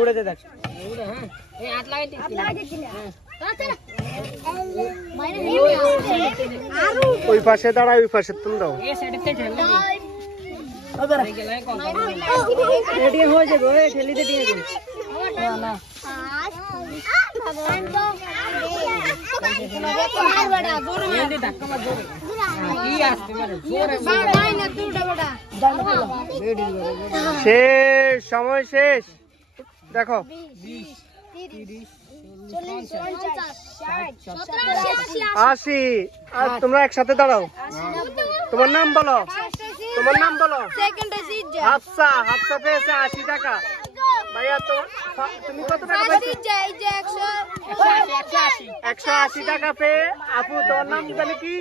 উড়ে দে দেখ ওই পাশে দাঁড়ায় ওই পাশে তুমি দাও হয়ে যাবে ঠেলি দিয়ে শেষ সময় শেষ দেখো 80 আর তোমরা একসাথে দাঁড়াও তোমার নাম বলো হাফসা পেয়েছে 80 টাকা ভাইয়া তুমি কত টাকা পেয়েছো 180 টাকা পেয়ে আপু তোমার নাম জানি কি